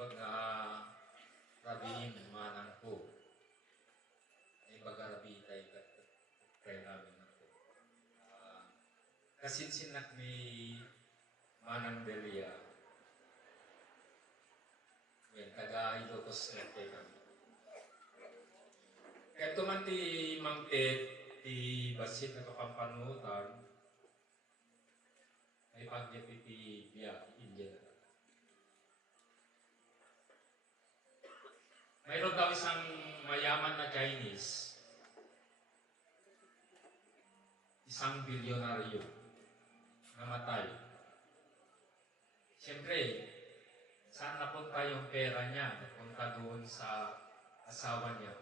ibag nga rabiin manang ko. Ibag rabi tayo kaya namin ako. Kasinsinak ni Manang Delia. Yan, taga-ilo ko sa kami. Kaya tuman ti Mang Ted, ti basit na kapampanutan, ay pagyapi ti biyak, India na. Mayroon daw isang mayaman na Chinese, isang bilyonaryo, namatay. Siyempre, saan napunta yung pera niya? Napunta doon sa asawa niya.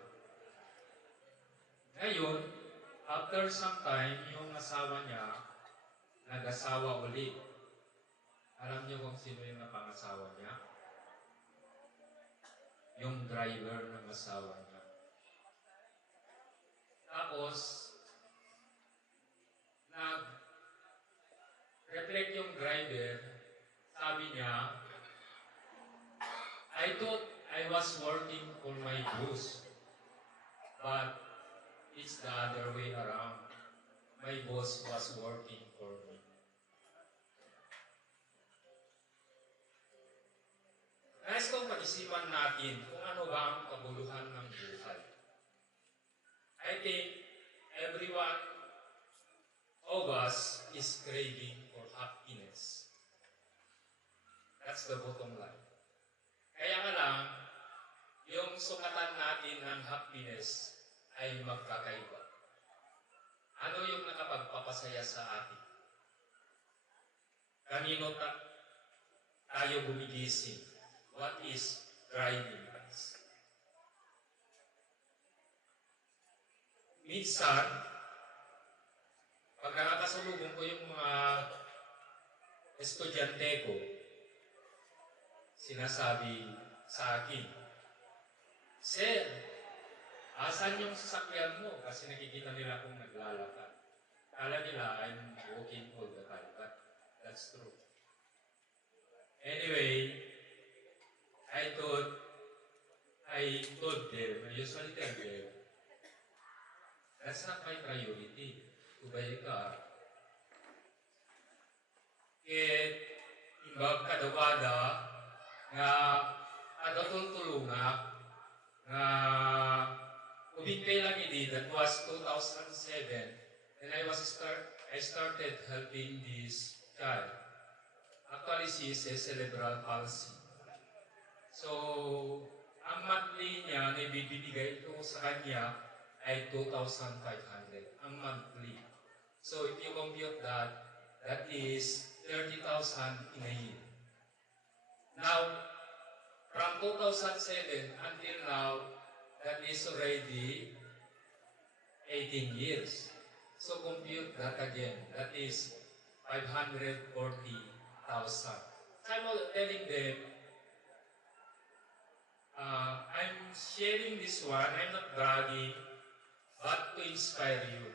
Ngayon, after some time, yung asawa niya, nag-asawa ulit. Alam niyo kung sino yung napangasawa niya? Yung driver ng asawa niya. Tapos, nag-reflect yung driver, sabi niya, I thought I was working for my boss, but it's the other way around. My boss was working for me. Nais kong pag-isipan natin kung ano ba ang kabuluhan ng buhay. I think everyone of us is craving for happiness. That's the bottom line. Kaya nga lang, yung sukatan natin ng happiness ay magkakaiba. Ano yung nakapagpapasaya sa atin? Kanino tayo gumigising? What is driving us? Minsan, pag nakakasalubong ko yung mga estudyante ko, sinasabi sa akin, Sir, asan yung sasakyan mo? Kasi nakikita nila kung naglalakad. Kala nila I'm walking all the time, but that's true. Anyway, I told them, I usually tell them, that's not my priority to buy a car. Kaya imbag kadawada nga adatultulunga nga ubingkay lang hindi, that was 2007, and I started helping this child. Actually, she is a cerebral palsy. So, ang monthly niya na ibibigay ko sa kanya ay 2,500. Ang monthly. So, if you compute that, that is 30,000 in a year. Now, from 2007 until now, that is already 18 years. So, compute that again. That is 540,000. So, I'm telling them, I'm sharing this one, I'm not bragging, but to inspire you.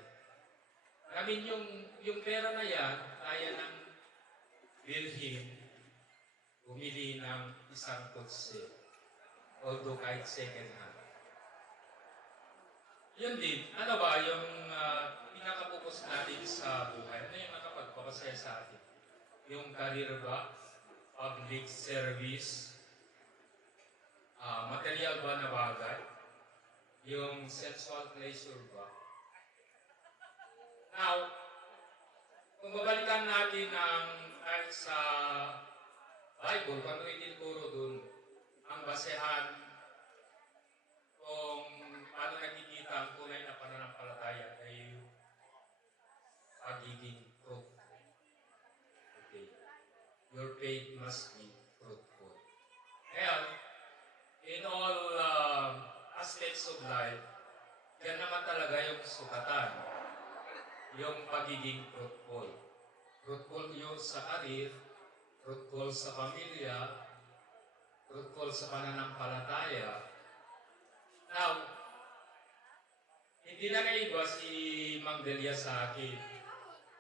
I mean, yung pera na yan, kaya ng bilhin, bumili ng isang kotse, although kahit second hand. Yun din, ano ba yung pinakapupos natin sa buhay? Ano yung nakapagpapasaya sa atin? Yung career ba? Public service? Material ba na bagay? Yung sensual pleasure ba? Now, kung babalikan natin ang sa Bible, kung itinuturo dun, ang basehan kung paano nakikita ang tunay na pananampalataya ay pagiging fruitful. Okay. Your faith must be fruitful. Kaya, in all aspects of life, yan naman talaga yung sukatan. Yung pagiging fruitful. Fruitful yung sa career, fruitful sa pamilya, fruitful sa pananampalataya. Now, hindi na naiba si Mang Delia sa akin.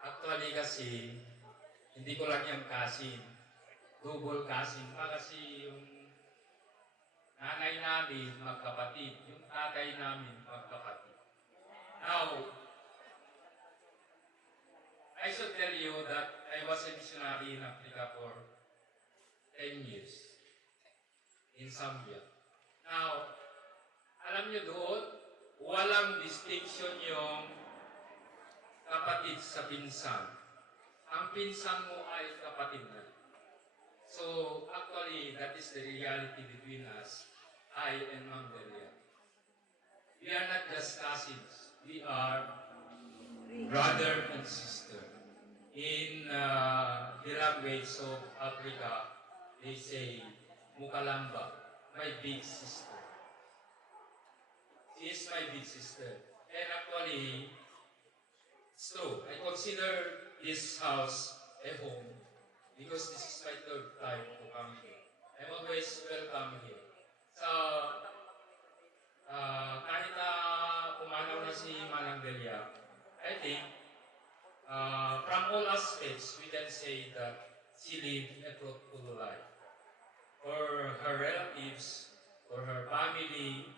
Actually kasi, hindi ko lang yung kasin. Double kasin pa kasi yung nanay namin magkapatid, yung tatay namin magkapatid. Now, I should tell you that I was a missionary in Africa for 10 years in Zambia. Now, alam niyo doon, walang distinction yung kapatid sa pinsan. Ang pinsan mo ay kapatid na. So, actually, that is the reality between us, I and Ma'am Delia. We are not just cousins. We are brother and sister. In the language of Africa, they say, Mukalamba, my big sister. She is my big sister. And actually, it's true. I consider this house a home because this is my third time to come here. I'm always welcome here. So, kahit na pumanaw na si Manang Delia, I think from all aspects, we can say that she lived a fruitful life. For her relatives, for her family,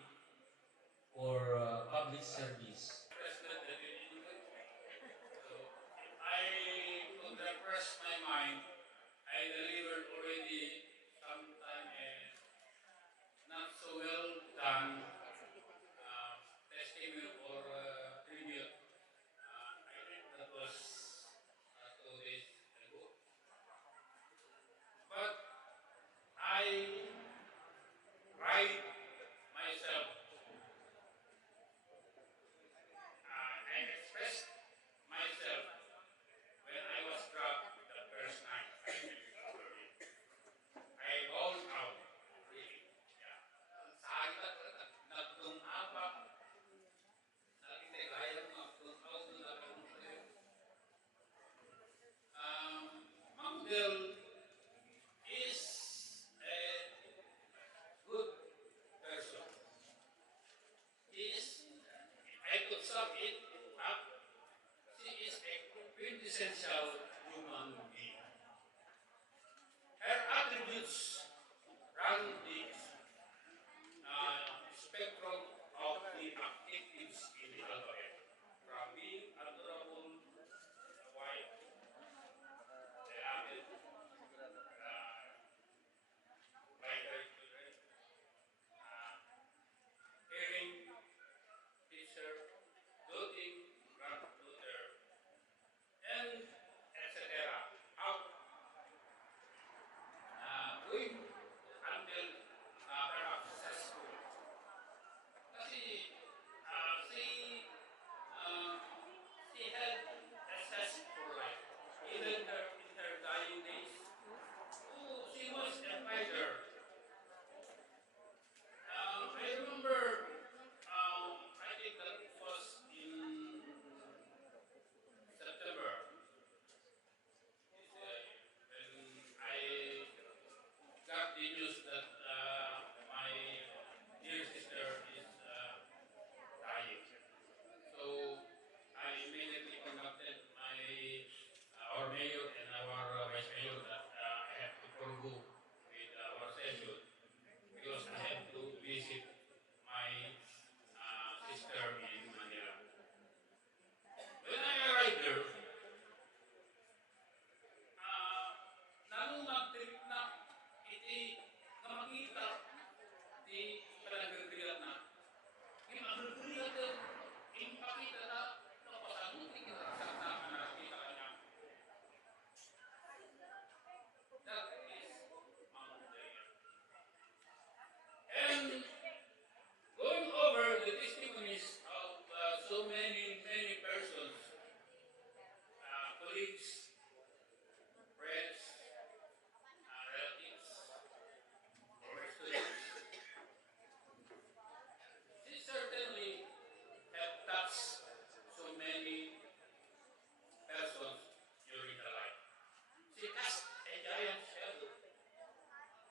for public service. I could refresh my mind. I delivered already sometime not so well done testimony or tribute. I think that was 2 days ago. But I pride myself. I expressed myself when I was dropped the first time. I bawled out, really. Yeah. Sakit at nagtung apak. Nakikigaya mo, nagtung out doon na Mangdel is a good person. He is, I could sum it up, she is a quintessential human being. Her attributes run the spectrum of the adjectives in the alphabet, from being adorable, wife, beloved, writer, caring, teacher, doting, grandmother, and etc. Out going until perhaps successful. Kasi she had a successful life. Even in her dying days, she was a fighter. I remember, I think that was in September. When I got the news that my dear sister is dying. So I immediately contacted our mayor and our vice mayor that I have to forgo with our session because I have to visit my sister in Manila. When I arrived there, nangungag-trip na iti na makita di panagagrilat na. Yung magagrilat na, impakita na napasagutin yung raksasa na nakita ka niya. That is Mount Daya. And going over the testimonies of so many persons, colleagues, friends, relatives, former students, she certainly have touched so many persons during her life. She cast a giant shadow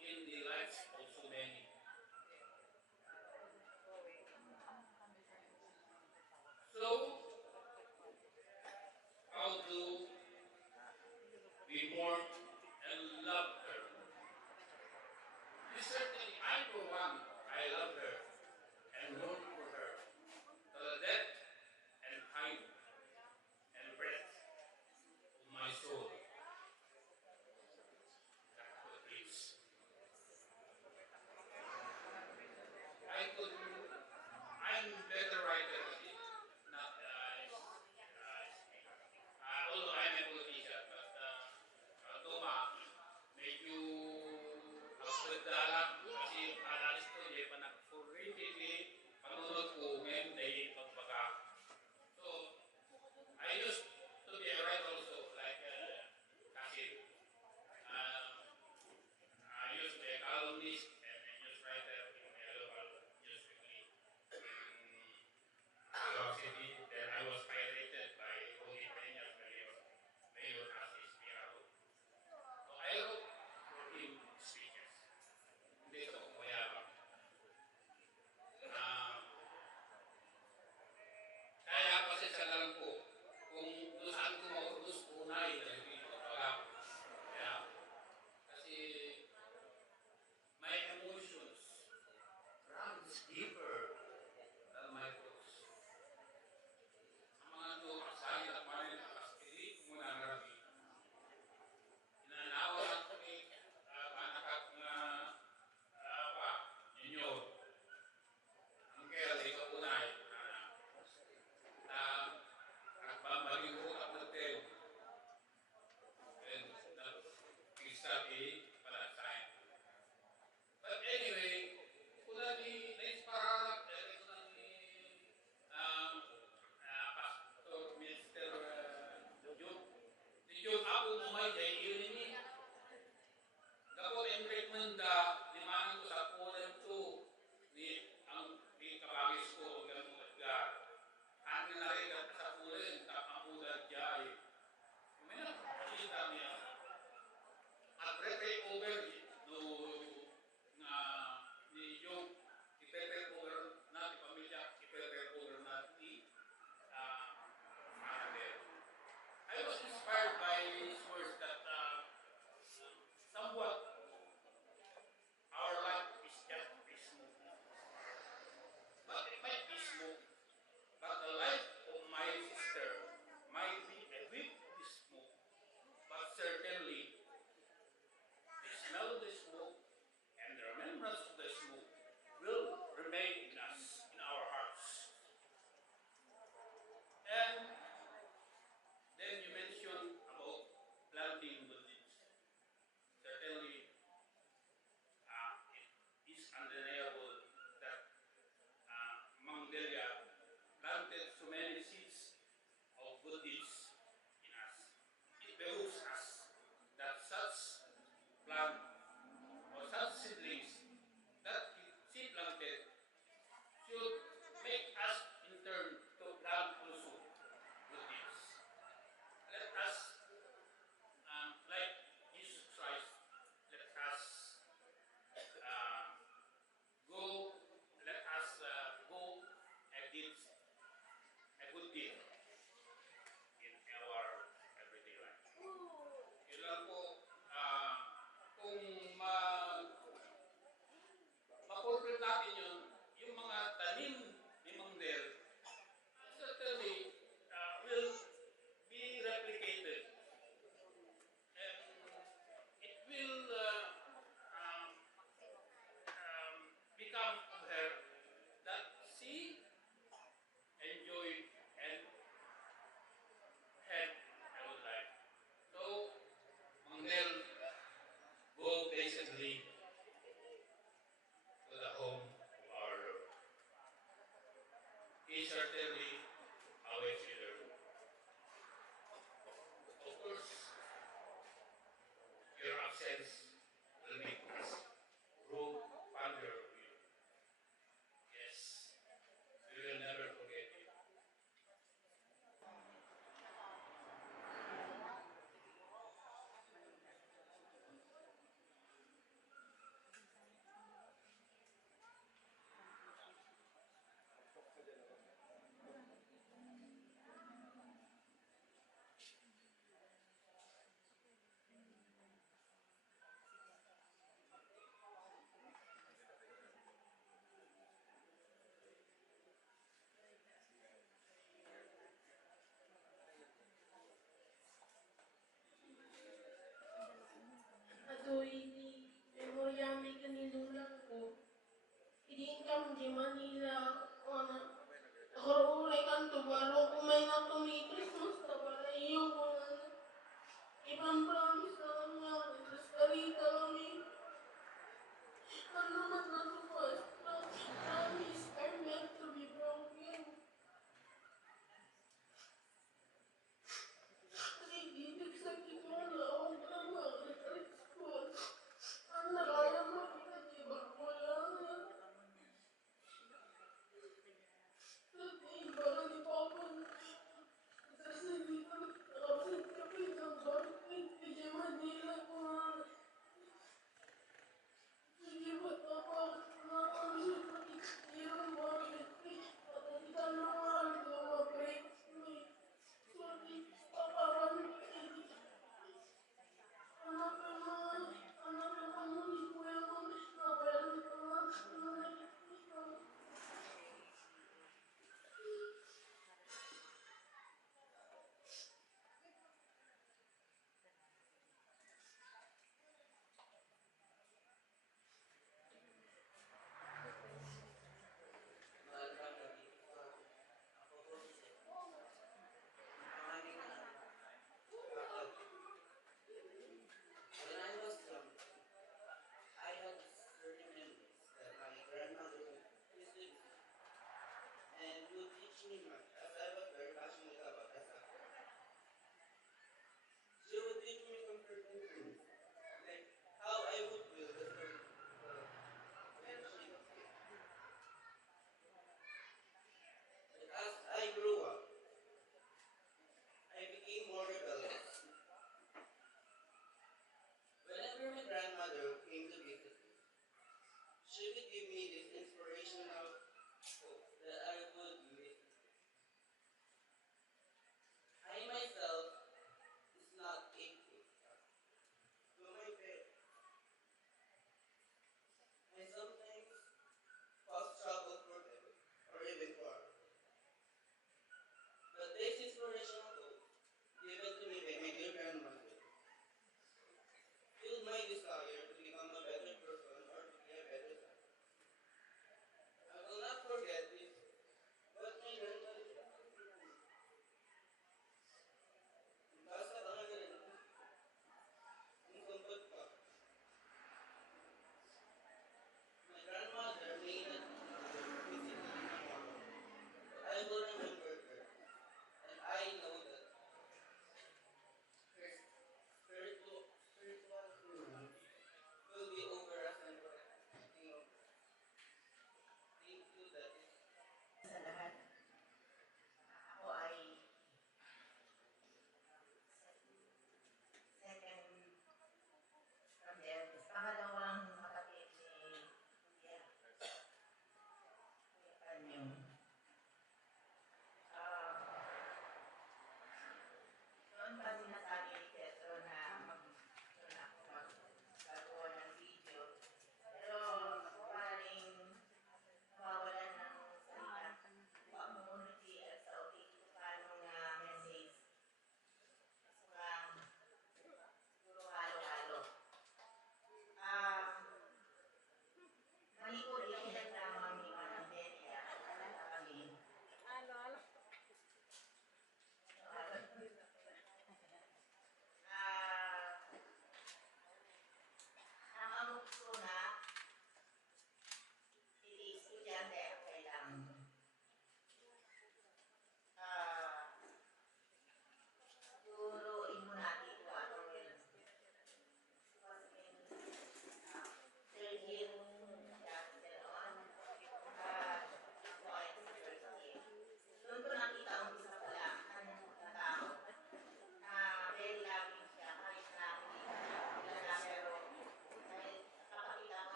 in the lives of so many. So, how do sa kulen, kakamuda jay. Kumena, kita niya. At prepare over no nga ni yung i-prepare over natin pamilya, i-prepare over natin father. I was inspired by his words that somewhat our life is just peaceful. But it might be smooth. But the life of my sister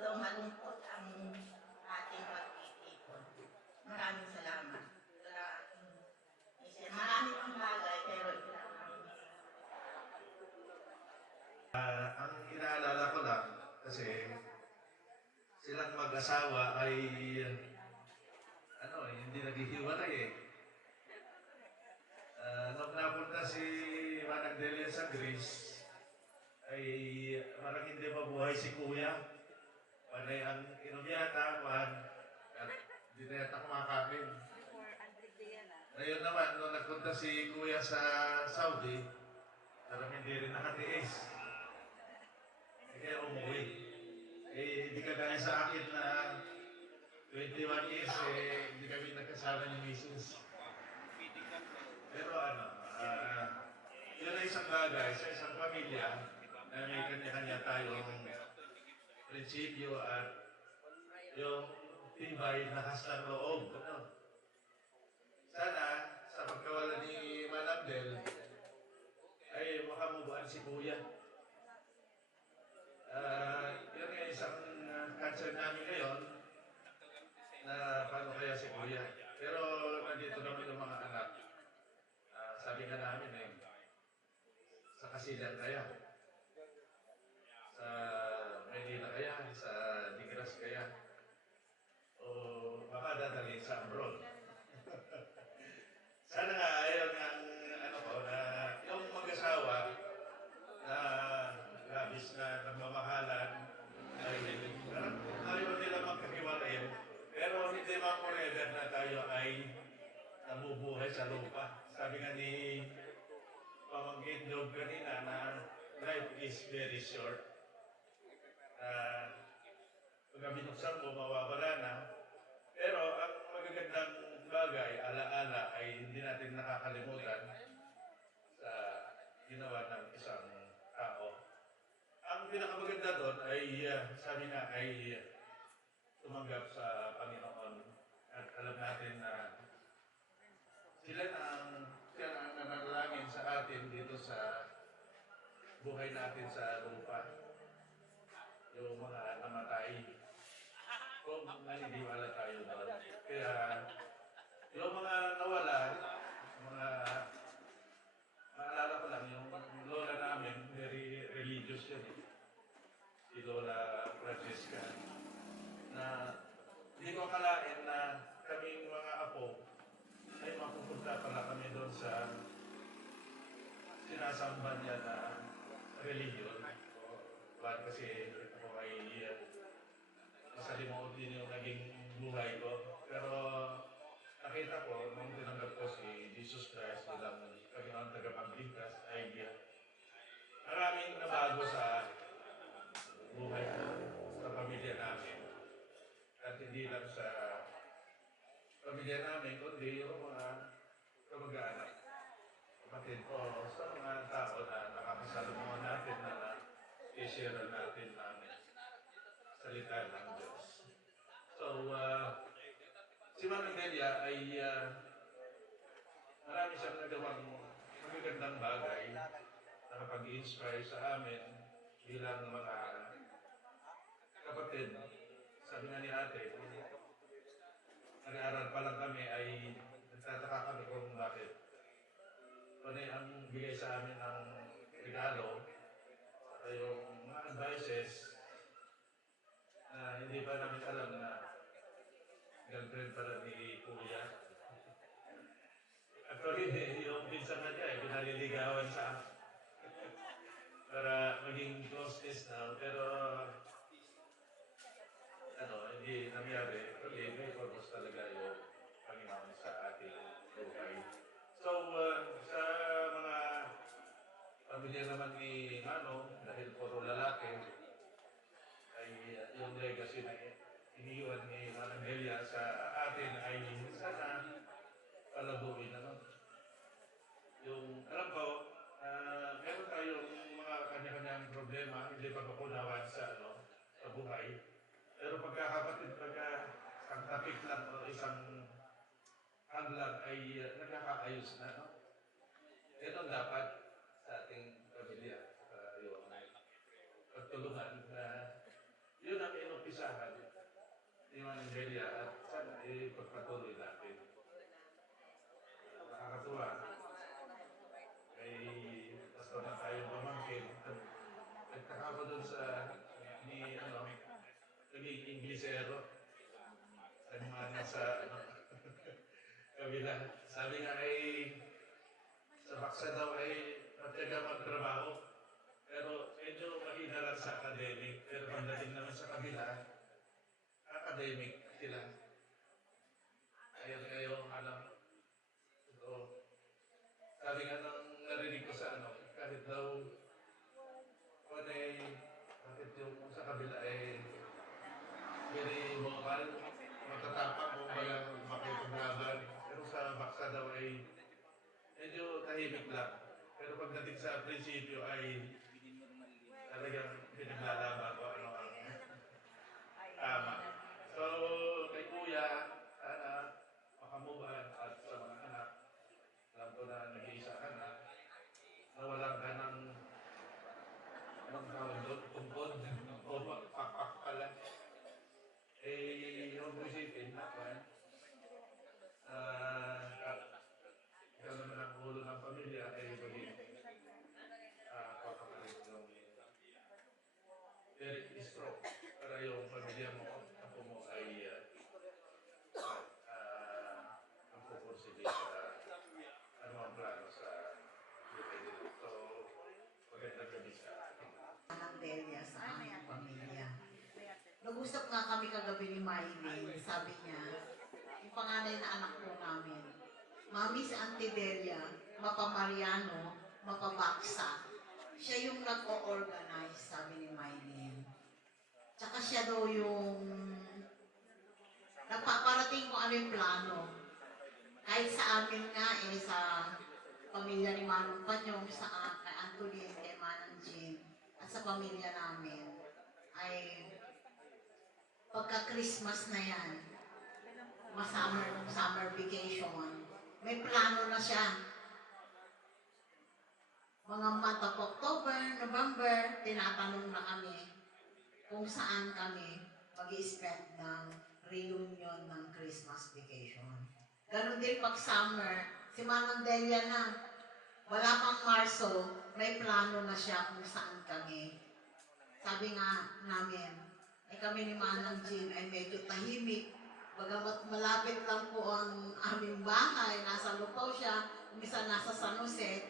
daw malungkot ang ating pag-iipon. Maraming salamat. Marami pang bagay, pero ito lang ang Ang inaalala ko lang, kasi silang mag-asawa ay hindi naghihiwalay eh. Nung napunta si Manang Delia sa Greece, ay parang hindi mabuhay si Kuya. Panay ang inubyata, at hindi na yata kumakain. Ngayon naman, nung nagpunta si Kuya sa Saudi, parang hindi rin nakatiis. Kaya umuwi. Hindi kagaya sa akin na 21 years, hindi kami nagkasama ni Mrs. Pero yun ay isang bagay sa isang pamilya na may kanya-kanya tayong prinsipyo at yung tibay na hasang loob. Sana, sa pagkawala ni Manang Del, ay makamubuan si Kuya. Yun nga isang concern namin ngayon na paano kaya si Kuya. Pero nandito naman yung mga anak. Sabi nga namin sa Kasilan kaya, sa Manila kaya, sa Negras kaya, o baka dadalhin sa abroad. Sana nga, ayun ang na yung mag-asawa na labis na nagmamahalan ay ayaw nila magkakiwalayan, pero hindi man forever na tayo ay nabubuhay sa lupa. Sabi nga ni Pamangkin Job kanina na life is very short. Pagka binuksan mo, mawawala na. Pero ang magagandang bagay, alaala, ay hindi natin nakakalimutan sa ginawa ng isang tao. Ang pinakamaganda doon ay, sabi nga, ay tumanggap sa Panginoon. At alam natin na sila ang nanalangin sa atin dito sa buhay natin sa lupa. Yung mga namatay. Kung naniniwala tayo doon. Kaya yung mga nawala, mga maalala ko lang, yung lola namin, very religious yun. Si Lola Francesca. Na hindi ko akalain na kaming mga apo ay mapupunta pala kami doon sa sinasamba niya na religion. Kasi ako ay masalimuot din yung naging buhay ko. Pero nakita ko, nung tinanggap ko si Jesus Christ bilang Panginoon tagapagligtas, ay maraming nabago sa buhay ko, sa pamilya namin. At hindi lang sa pamilya namin, kundi yung mga kamag-anak, kapatid ko, sa mga tao na nakakasalungan natin na i-share natin ng salita ng Diyos. So, si Manang Delia ay marami siyang nagawang magagandang bagay na nakapag-inspire sa amin bilang mga kapatid. Sabi nga ni ate, nag-aaral pa lang kami ay nagtataka kami kung bakit. Kung ang bigay sa amin ng regalo, yung mga advices na hindi pa namin alam na girlfriend pala ni Kuya. Actually, yung pinsan na niya, pinaliligawan sa para maging closeness na, pero hindi nangyari. Kasi may purpose talaga yung Panginoon sa ating buhay. So, sa mga pamilya naman ni Manong, dahil puro lalaki, ay yung legacy na iniwan ni Manang Delia sa atin ay sana palabuin naman. Yung, alam ko, meron tayong mga kanya-kanyang problema, hindi pagpapunawan sa buhay. Pero pagkakapatid, ang tapik lang o isang hanglang ay nagkakaayos na. Ito dapat sa ating pamilya, yung pagtulungan na yun ang umpisahan ni Manang Delia at sana pagpatuloy natin. Nakakatuwa. Ay, basta na tayong pamangkin. Nagtaka ko dun sa naging Inglesero. Nagmana sa kabila. Sabi nga ay sa baksa daw ay matyaga magtrabaho. Pero medyo mahina lang sa academic. Pero pagdating naman sa kabila, academic sila. Ayun ngayong so, sabi nga nang narinig ko sa kahit daw kung bakit yung sa kabila ay very vocal, matatapak kung walang makipaglaban. Pero sa baksa daw ay medyo tahimik lang. Pero pagdating sa prinsipyo ay talagang pinaglalaban ko ano ang tama. So, kay Kuya, sana makamuban at sa mga anak, alam ko na nag-iisa ka na, nawalan ka ng anong tawag doon, tungkod, o pakpak pala. Eh, yung isipin na pa, ikaw naman ang ulo ng pamilya, ay maging papakalit ng very strong para yung pamilya mo, ako mo ay ang pupursige sa ano ang plano sa buhay nila. So, magandang gabi sa akin. Manang Delia sa aming pamilya. Nag-usap nga kami kagabi ni Maylin, sabi niya, yung panganay na anak po namin, Mami si Auntie Delia, mapamariano, mapabaksa. Siya yung nag-o-organize, sabi ni Maylin. Tsaka siya daw yung nagpaparating kung ano yung plano. Kahit sa amin nga, sa pamilya ni Manong Panyong, sa kay Anthony, kay Manang Jean, at sa pamilya namin, ay pagka-Christmas na yan, summer vacation, may plano na siya. Mga month of October, November, tinatanong na kami kung saan kami mag-i-spend ng reunion ng Christmas vacation. Ganon din pag summer, si Manang Delia na, wala pang Marso, may plano na siya kung saan kami. Sabi nga namin, kami ni Manang Jean ay medyo tahimik. Bagamat malapit lang po ang aming bahay, nasa Lupaw siya, umisa nasa San Jose,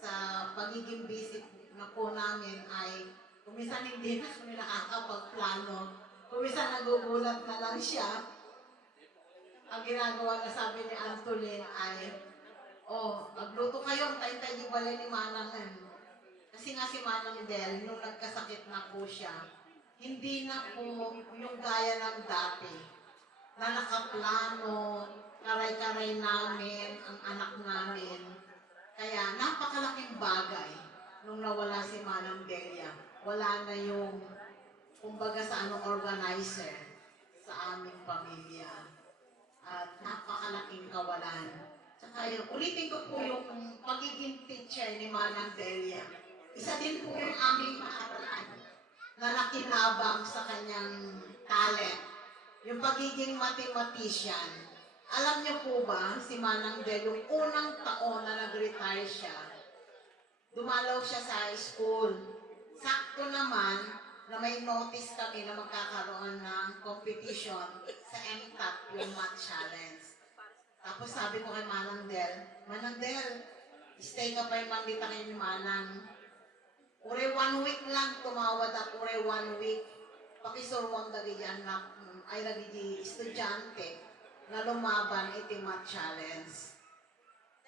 sa pagiging busy na po namin ay kumisan hindi na kami nakakapagplano. Kumisan nagugulat na lang siya. Ang ginagawa na sabi ni Antolin ay, magluto kayo, tayo-tayo di balay ni Manang. Kasi nga si Manang Del, nung nagkasakit na po siya, hindi na po yung gaya ng dati na nakaplano, karay-karay namin, ang anak namin. Kaya napakalaking bagay nung nawala si Manang Delia. Wala na yung, kumbaga sa organizer sa aming pamilya. At napakalaking kawalan. Tsaka yun, ulitin ko po yung pagiging teacher ni Manang Delia. Isa din po yung aming maaralan na nakinabang sa kanyang talent. Yung pagiging mathematician. Alam niyo po ba, si Manang Del, yung unang taon na nag-retire siya, dumalaw siya sa school. Sakto naman na may notice kami na magkakaroon ng competition sa MTAP, yung Math Challenge. Tapos sabi ko kay Manang Del, stay ka pa yung mandita kayo ni Manang. Ure 1 week lang tumawad at ure 1 week. Pakisurwang dagi yan na ay nagigi estudyante na lumaban iti Math Challenge.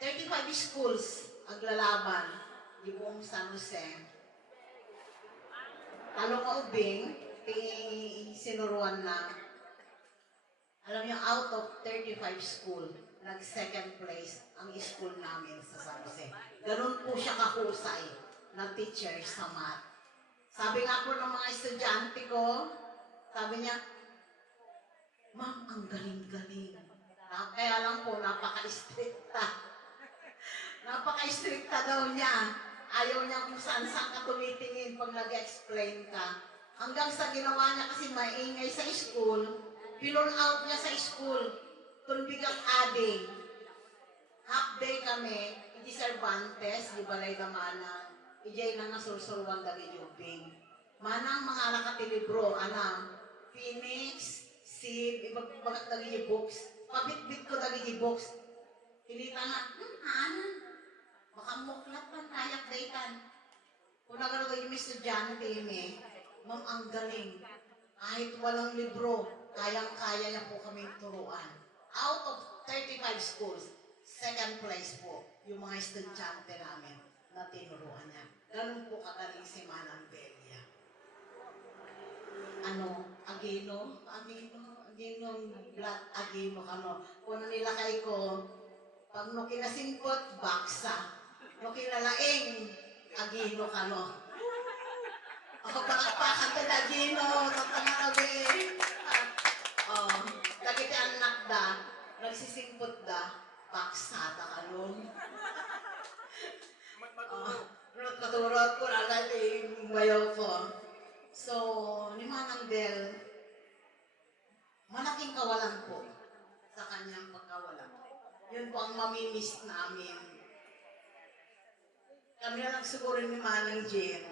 35 schools aglalaban di buong San Jose. Talong ubing, sinuruan na. Alam niyo, out of 35 school, nag-second place ang school namin sa San Jose. Ganun po siya kahusay na teacher sa math. Sabi nga po ng mga estudyante ko, sabi niya, Ma'am, ang galing-galing. Kaya lang po, napaka-stricta. Napaka-stricta daw niya. Ayaw niya kung saan ka tumitingin pag nag-explain ka. Hanggang sa ginawa niya kasi maingay sa school, pilon out niya sa school. Tulbigang ade. Half day kami, hindi Cervantes, di balay damana. Ijay na nasursurwan dagi jubing. Manang mga nakatilibro, anang Phoenix, Sib, ibagat dagi books. Pabitbit ko dagi books. Kinita na, anan? Baka muklat man kayak daytan. Kung nagalaga yung estudyante ni, ma'am, ang galing. Kahit walang libro, kayang-kaya niya po kaming turuan. Out of 35 schools, second place po yung mga estudyante namin na tinuruan niya. Ganun po kagaling si Manang Belia. Agino, blood, agino, kung nila kay ko, pag no kinasingkot, baksa. No kinalaing, agino, pakakpakan ka na, agino, tatanga na, be. Lagi ti anak da, nagsisingkot da, baksa, takalong. Maturot ko na natin bayaw ko. So, ni Manang Bel, malaking kawalan po sa kanyang pagkawalan. Yun po ang mamimiss namin. Kami na lang siguro ni Manang Jen,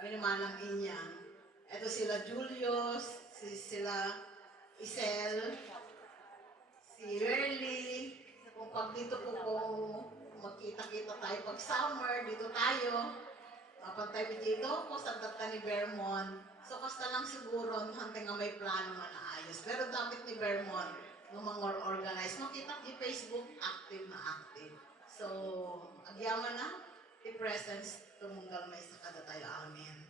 ay ni Manang Inyang. Ito sila Julius, sila Isel, si Werly. Kung pag dito po magkita-kita tayo pag summer, dito tayo. Kapag tayo dito, kung sagdat ka ni Vermont, so kasta lang siguro, hanteng nga may plano nga naayos. Pero dapat ni Vermont, ng mga organized, makita di Facebook, active na active. So, agyaman na, the presence, tumunggal may sa kada tayo amin.